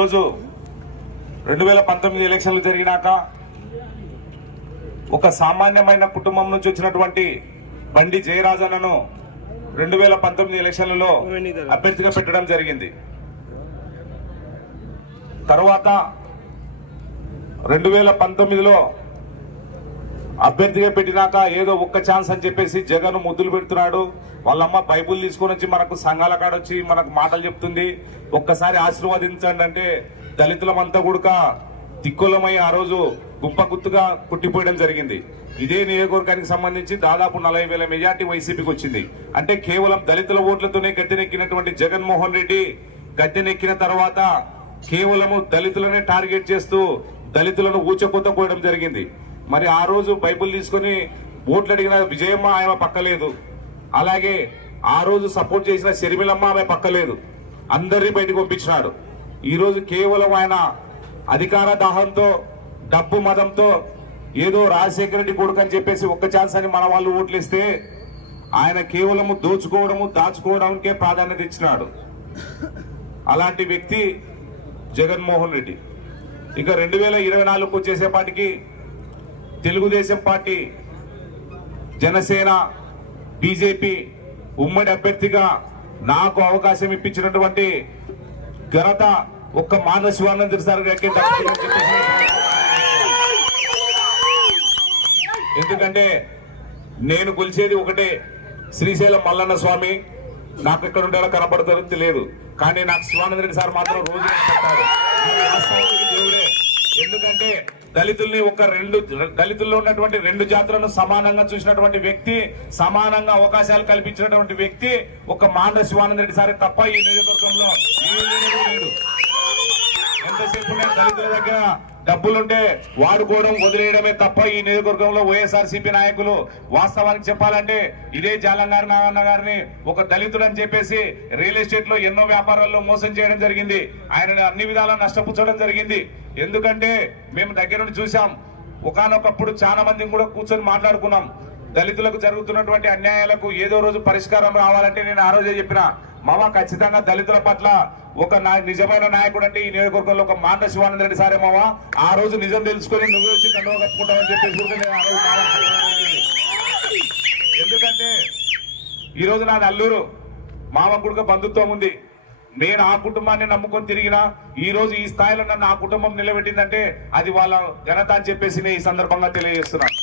రోజు 2019 ఎలక్షన్లు జరిగినాక ఒక సామాన్యమైన కుటుంబం నుంచి వచ్చినటువంటి బండి జయరాజన్నను 2019 ఎలక్షన్లలో అభ్యర్థిగా పెట్టడం జరిగింది. తర్వాత 2019లో అభ్యర్థిగా పెట్టినాక ఏదో ఒక్క ఛాన్స్ అని చెప్పేసి జగన్ ముద్దులు పెడుతున్నాడు. వాళ్ళమ్మ బైబుల్ తీసుకొని వచ్చి మనకు సంఘాల కాడొచ్చి మనకు మాటలు చెప్తుంది, ఒక్కసారి ఆశీర్వదించండి అంటే దళితులమంతా కూడా తిక్కులమై ఆ రోజు గుంప గుత్తుగా పుట్టిపోయడం జరిగింది. ఇదే నియోజకవర్గానికి సంబంధించి దాదాపు 40,000 మెజార్టీ వైసీపీకి వచ్చింది. అంటే కేవలం దళితుల ఓట్లతోనే గద్దెనెక్కినటువంటి జగన్మోహన్ రెడ్డి గద్దెనెక్కిన తర్వాత కేవలము దళితులనే టార్గెట్ చేస్తూ దళితులను ఊచకొత్త పోయడం జరిగింది. మరి ఆ రోజు బైబుల్ తీసుకుని ఓట్లు అడిగిన విజయమ్మ ఆమె పక్కలేదు, అలాగే ఆ రోజు సపోర్ట్ చేసిన షర్మిలమ్మ ఆమె పక్కలేదు, అందరినీ బయటకు పంపించినాడు. ఈరోజు కేవలం ఆయన అధికార దాహంతో డబ్బు మదంతో ఏదో రాజశేఖర రెడ్డి కొడుకు అని చెప్పేసి ఒక్క ఛాన్స్ అని మన వాళ్ళు ఓట్లు ఇస్తే ఆయన కేవలము దోచుకోవడము దాచుకోవడానికే ప్రాధాన్యత ఇచ్చినాడు. అలాంటి వ్యక్తి జగన్మోహన్ రెడ్డి. ఇక 2024 వచ్చేసేపాటికి తెలుగుదేశం పార్టీ, జనసేన, బీజేపీ ఉమ్మడి అభ్యర్థిగా నాకు అవకాశం ఇప్పించినటువంటి ఘనత ఒక్క మానవ శివానంద సార్ గారికి. ఎందుకంటే నేను కొలిచేది ఒకటే, శ్రీశైలం మల్లన్న స్వామి. నాకు ఎక్కడ ఉండేలా కనపడతారో తెలియదు, కానీ నాకు శివానంద రెడ్డి సార్ మాత్రం రోజు దేవుడే. ఎందుకంటే దళితుల్లో ఉన్నటువంటి 2 జాతులను సమానంగా చూసినటువంటి వ్యక్తి, సమానంగా అవకాశాలు కల్పించినటువంటి వ్యక్తి ఒక మాండ్ర శివానంద రెడ్డి సార్ తప్ప ఈ నియోజకవర్గంలో లేడు. ఎంతసేపు దళితుల దగ్గర డబ్బులుంటే వాడుకోవడం వదిలేయడమే తప్ప ఈ నియోజకవర్గంలో వైఎస్ఆర్సీపీ నాయకులు వాస్తవానికి చెప్పాలంటే ఇదే జాలంగారి నాగన్న గారిని ఒక దళితుడు అని చెప్పేసి రియల్ ఎస్టేట్ లో ఎన్నో వ్యాపారాల్లో మోసం చేయడం జరిగింది. ఆయన అన్ని విధాలా నష్టపుచ్చడం జరిగింది. ఎందుకంటే మేము దగ్గర నుండి చూసాం. ఒకానొకప్పుడు చాలా మంది కూడా కూర్చొని మాట్లాడుకున్నాం. దళితులకు జరుగుతున్నటువంటి అన్యాయాలకు ఏదో రోజు పరిష్కారం రావాలంటే నేను ఆ రోజే చెప్పిన, మామ ఖచ్చితంగా దళితుల పట్ల ఒక నిజమైన నాయకుడు అంటే ఈ నియోజకవర్గంలో ఒక మాండ్ర శివానంద రెడ్డి సారే మామ. ఆ రోజు నిజం తెలుసుకొని నువ్వు వచ్చి కండువ కప్పుకుంటావని చెప్పేసి నేను ఆ రోజు. ఎందుకంటే ఈరోజు నాది అల్లూరు, మామ కూడా బంధుత్వం ఉంది. నేను ఆ కుటుంబాన్ని నమ్ముకొని తిరిగినా ఈ రోజు ఈ స్థాయిలో నన్ను ఆ కుటుంబం నిలబెట్టిందంటే అది వాళ్ళ ఘనత అని చెప్పేసి నేను ఈ సందర్భంగా తెలియజేస్తున్నాను.